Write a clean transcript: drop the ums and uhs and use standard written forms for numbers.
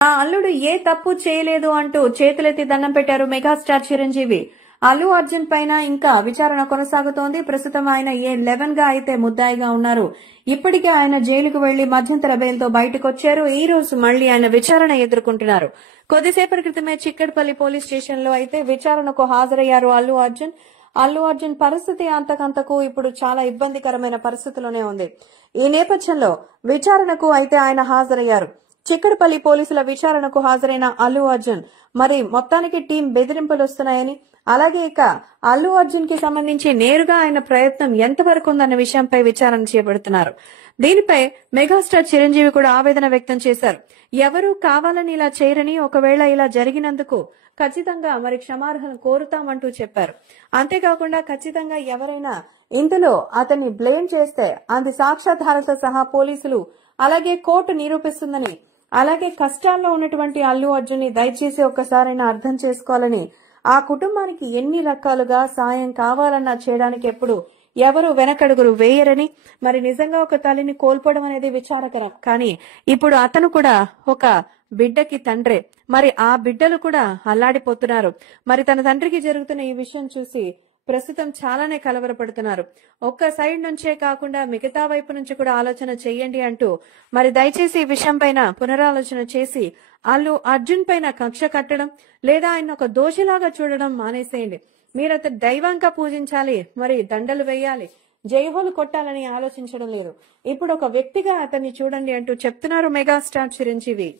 ఆ అల్లుడు ఏ తప్పు చేయలేదు అంటూ చేతులెత్తి దండం పెట్టారు మెగాస్టార్ చిరంజీవి. అల్లు అర్జున్ పైన ఇంకా విచారణ కొనసాగుతోంది. ప్రస్తుతం ఆయన A11 గా అయితే ముద్దాయిగా ఉన్నారు. ఇప్పటికే ఆయన జైలుకు వెళ్లి మధ్యంతర బెయిల్తో బయటకొచ్చారు. ఈ రోజు మళ్లీ ఆయన విచారణ ఎదుర్కొంటున్నారు. కొద్దిసేపటి క్రితమే చిక్కడపల్లి పోలీస్ స్టేషన్ లో అయితే విచారణకు హాజరయ్యారు అల్లు అర్జున్. అల్లు అర్జున్ పరిస్థితి అంతకంతకు ఇప్పుడు చాలా ఇబ్బందికరమైన పరిస్థితిలోనే ఉంది. ఈ నేపథ్యంలో విచారణకు అయితే ఆయన హాజరయ్యారు. చిక్కడపల్లి పోలీసుల విచారణకు హాజరైన అల్లు అర్జున్ మరి మొత్తానికి టీం బెదిరింపులు వస్తున్నాయని, అలాగే ఇక అల్లు అర్జున్ కి సంబంధించి నేరుగా ఆయన ప్రయత్నం ఎంతవరకు ఉందన్న విషయంపై విచారణ చేపడుతున్నారు. దీనిపై మెగాస్టార్ చిరంజీవి కూడా ఆవేదన వ్యక్తం చేశారు. ఎవరూ కావాలని ఇలా చేయరని, ఒకవేళ ఇలా జరిగినందుకు ఖచ్చితంగా మరి క్షమార్హన కోరుతామంటూ చెప్పారు. అంతేకాకుండా ఖచ్చితంగా ఎవరైనా ఇందులో అతన్ని బ్లేమ్ చేస్తే అది సాక్ష్యాధారాలతో సహా పోలీసులు అలాగే కోర్టు నిరూపిస్తుందని, అలాగే కష్టాల్లో ఉన్నటువంటి అల్లు అర్జున్ ని దయచేసి ఒక్కసారైనా అర్థం చేసుకోవాలని, ఆ కుటుంబానికి ఎన్ని రకాలుగా సాయం కావాలన్నా చేయడానికి ఎప్పుడు ఎవరు వెనకడుగురు వేయరని, మరి నిజంగా ఒక తల్లిని కోల్పోవడం అనేది విచారకరం. కానీ ఇప్పుడు అతను కూడా ఒక బిడ్డకి తండ్రే. మరి ఆ బిడ్డలు కూడా అల్లాడిపోతున్నారు. మరి తన తండ్రికి జరుగుతున్న ఈ విషయం చూసి ప్రస్తుతం చాలానే కలవరపడుతున్నారు. ఒక్క సైడ్ నుంచే కాకుండా మిగతా వైపు నుంచి కూడా ఆలోచన చెయ్యండి అంటూ మరి దయచేసి ఈ విషయం పైన పునరాలోచన చేసి అల్లు అర్జున్ పైన కక్ష కట్టడం లేదా ఆయన ఒక దోషిలాగా చూడడం మానేసేయండి. మీరు అతను దైవంగా పూజించాలి, మరి దండలు వేయాలి, జైహోలు కొట్టాలని ఆలోచించడం లేదు. ఇప్పుడు ఒక వ్యక్తిగా అతన్ని చూడండి అంటూ చెప్తున్నారు మెగాస్టార్ చిరంజీవి.